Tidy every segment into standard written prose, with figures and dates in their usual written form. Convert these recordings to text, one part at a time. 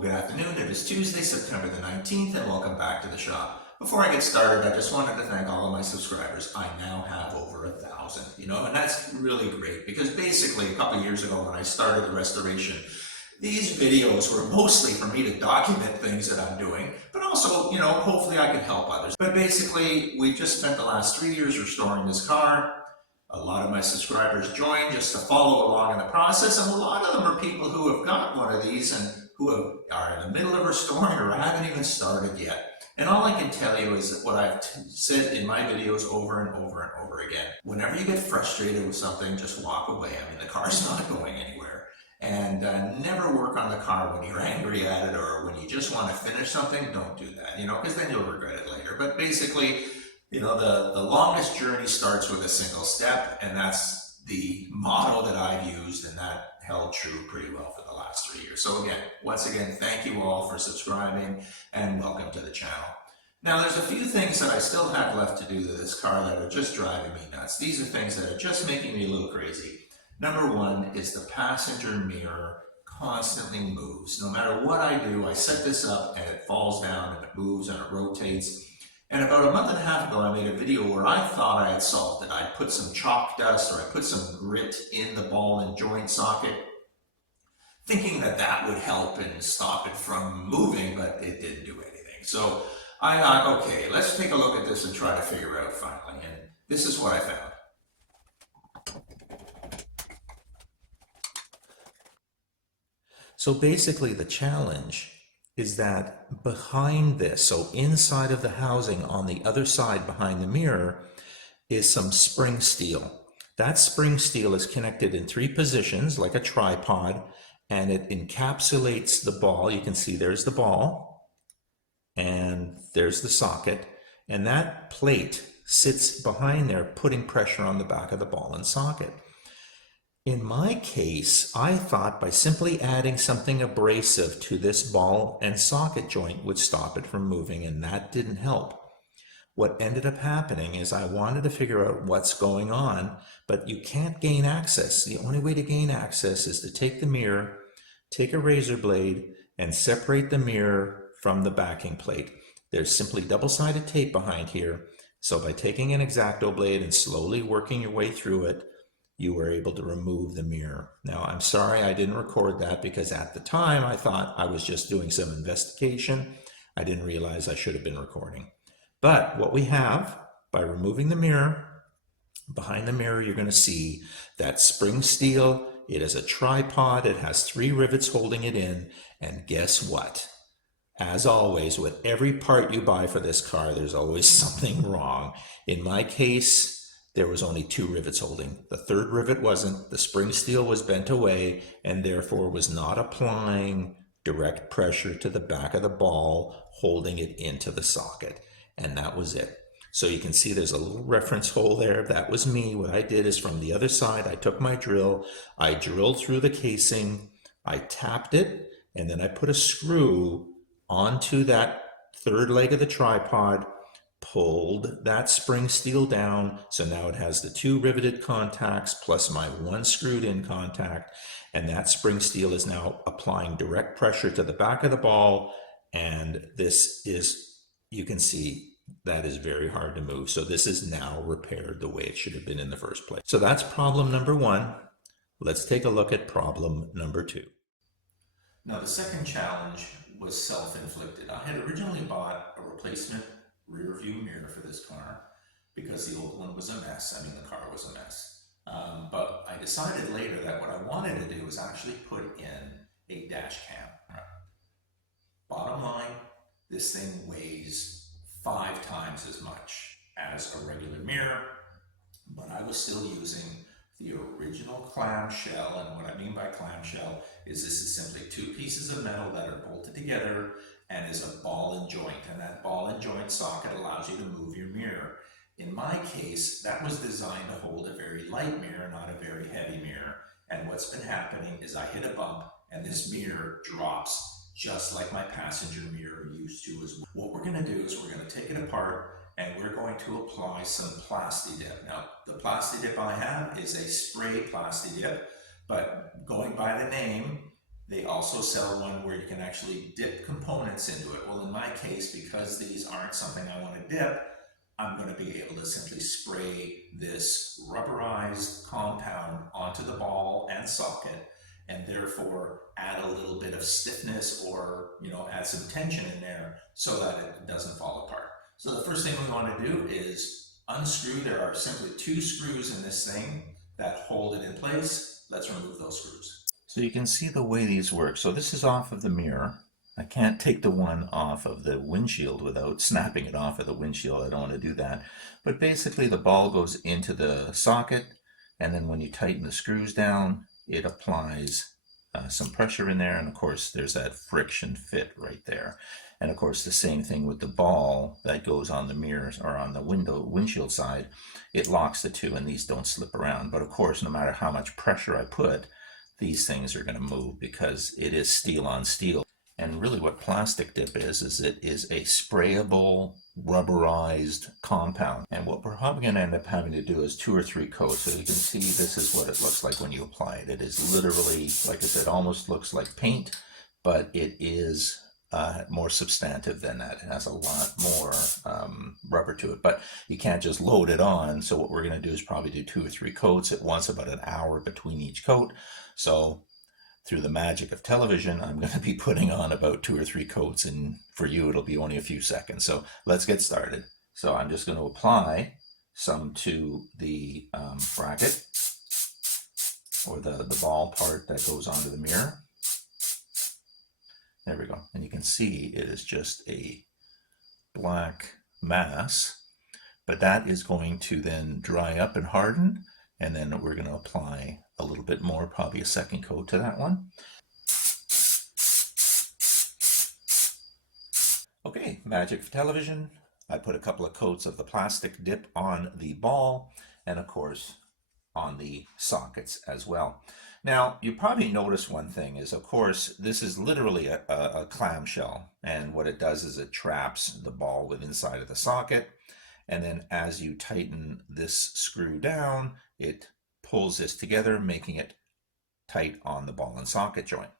Well, good afternoon. It is Tuesday, September the 19th, and welcome back to the shop. Before I get started, I just wanted to thank all of my subscribers. I now have over 1,000, and that's really great because basically a couple years ago when I started the restoration, these videos were mostly for me to document things that I'm doing, but also, hopefully I can help others. But basically, we just spent the last 3 years restoring this car. A lot of my subscribers joined just to follow along in the process, and a lot of them are people who have got one of these and who are in the middle of restoring or haven't even started yet. And all I can tell you is what I've said in my videos over and over and over again. Whenever you get frustrated with something, just walk away. I mean, the car's not going anywhere. And never work on the car when you're angry at it or when you just want to finish something. Don't do that, because then you'll regret it later. But basically, the longest journey starts with a single step, and that's the motto that I've used, and that held true pretty well for the last 3 years. So once again, thank you all for subscribing, and welcome to the channel. Now, there's a few things that I still have left to do to this car that are just driving me nuts. These are things that are just making me a little crazy. Number one is the passenger mirror constantly moves. No matter what I do, I set this up and it falls down and it moves and it rotates. And about a month and a half ago, I made a video where I thought I had solved it. I put some chalk dust or I put some grit in the ball and joint socket, thinking that that would help and stop it from moving, but it didn't do anything. So I thought, okay, let's take a look at this and try to figure it out finally. And this is what I found. So basically the challenge is that behind this, so inside of the housing on the other side behind the mirror, is some spring steel. That spring steel is connected in 3 positions like a tripod, and it encapsulates the ball. You can see there's the ball and there's the socket, and that plate sits behind there putting pressure on the back of the ball and socket. In my case, I thought by simply adding something abrasive to this ball and socket joint would stop it from moving, and that didn't help. What ended up happening is I wanted to figure out what's going on, but you can't gain access. The only way to gain access is to take the mirror, take a razor blade, and separate the mirror from the backing plate. There's simply double-sided tape behind here, so by taking an X-Acto blade and slowly working your way through it, you were able to remove the mirror. Now, I'm sorry I didn't record that because at the time I thought I was just doing some investigation. I didn't realize I should have been recording. But what we have, by removing the mirror, behind the mirror you're going to see that spring steel. It is a tripod. It has 3 rivets holding it in. And guess what? As always, with every part you buy for this car, there's always something wrong. In my case, there was only 2 rivets holding. The 3rd rivet wasn't. The spring steel was bent away and therefore was not applying direct pressure to the back of the ball, holding it into the socket. And that was it. So you can see there's a little reference hole there. That was me. What I did is from the other side, I took my drill, I drilled through the casing, I tapped it, and then I put a screw onto that 3rd leg of the tripod, pulled that spring steel down, so now it has the 2 riveted contacts plus my 1 screwed in contact, and that spring steel is now applying direct pressure to the back of the ball, and this is, you can see, that is very hard to move. So this is now repaired the way it should have been in the first place. So that's problem number 1. Let's take a look at problem number 2. Now the second challenge was self-inflicted. I had originally bought a replacement rear view mirror for this car because the old one was a mess. I mean, the car was a mess. But I decided later that what I wanted to do was actually put in a dash cam. Bottom line, this thing weighs 5 times as much as a regular mirror, but I was still using the original clamshell. And what I mean by clamshell is this is simply 2 pieces of metal that are bolted together and is a ball and joint, and that ball and joint socket allows you to move your mirror. In my case, that was designed to hold a very light mirror, not a very heavy mirror. And what's been happening is I hit a bump and this mirror drops just like my passenger mirror used to as well. What we're going to do is we're going to take it apart and we're going to apply some Plasti-Dip. Now, the Plasti-Dip I have is a spray Plasti-Dip, but going by the name, They also sell one where you can actually dip components into it. Well, in my case, because these aren't something I want to dip, I'm going to be able to simply spray this rubberized compound onto the ball and socket, and therefore add a little bit of stiffness, or add some tension in there so that it doesn't fall apart. So the first thing we want to do is unscrew. There are simply 2 screws in this thing that hold it in place. Let's remove those screws. So you can see the way these work. So this is off of the mirror. I can't take the one off of the windshield without snapping it off of the windshield. I don't want to do that. But basically the ball goes into the socket, and then when you tighten the screws down, it applies some pressure in there, and of course there's that friction fit right there. And of course the same thing with the ball that goes on the mirrors or on the windshield side. It locks the two, and these don't slip around. But of course, no matter how much pressure I put, these things are going to move because it is steel on steel. And really what plastic dip is it is a sprayable, rubberized compound. And what we're probably going to end up having to do is 2 or 3 coats. So you can see this is what it looks like when you apply it. It is literally, like I said, almost looks like paint, but it is more substantive than that. It has a lot more rubber to it, but you can't just load it on. So what we're going to do is probably do 2 or 3 coats at once, about an hour between each coat. So through the magic of television, I'm going to be putting on about 2 or 3 coats, and for you it'll be only a few seconds. So let's get started. So I'm just going to apply some to the bracket, or the ball part that goes onto the mirror. There we go. And you can see it is just a black mass, but that is going to then dry up and harden, and then we're going to apply a little bit more, probably a 2nd coat to that one. Okay, magic for television. I put a couple of coats of the plastic dip on the ball, and of course on the sockets as well. Now, you probably notice one thing is, of course, this is literally a clamshell, and what it does is it traps the ball within inside of the socket, and then as you tighten this screw down, it pulls this together, making it tight on the ball and socket joint.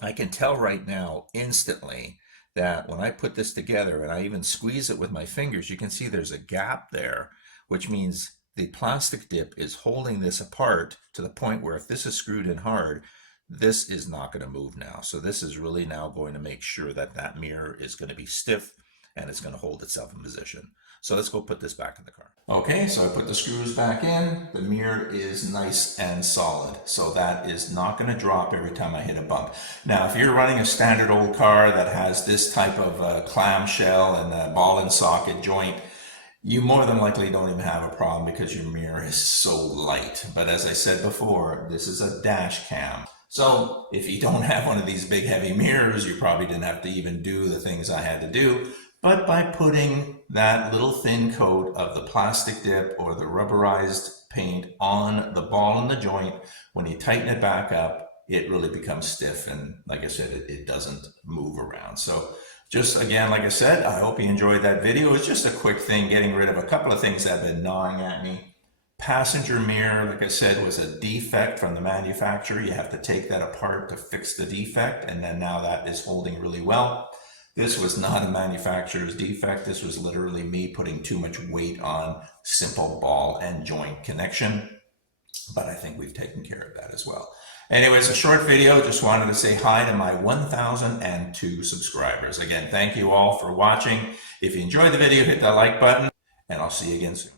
I can tell right now instantly that when I put this together and I even squeeze it with my fingers, you can see there's a gap there, which means the plastic dip is holding this apart to the point where if this is screwed in hard, this is not going to move now. So this is really now going to make sure that that mirror is going to be stiff and it's going to hold itself in position. So let's go put this back in the car. Okay, so I put the screws back in. The mirror is nice and solid, so that is not going to drop every time I hit a bump. Now, if you're running a standard old car that has this type of clamshell and a ball and socket joint, you more than likely don't even have a problem because your mirror is so light. But as I said before, this is a dash cam. So if you don't have one of these big heavy mirrors, you probably didn't have to even do the things I had to do. But by putting that little thin coat of the plastic dip or the rubberized paint on the ball and the joint, when you tighten it back up, it really becomes stiff. And like I said, it doesn't move around. So just again, like I said, I hope you enjoyed that video. It's just a quick thing, getting rid of a couple of things that have been gnawing at me. Passenger mirror, like I said, was a defect from the manufacturer. You have to take that apart to fix the defect, and then now that is holding really well. This was not a manufacturer's defect. This was literally me putting too much weight on simple ball and joint connection, but I think we've taken care of that as well. Anyways, a short video. Just wanted to say hi to my 1,002 subscribers. Again, thank you all for watching. If you enjoyed the video, hit that like button, and I'll see you again soon.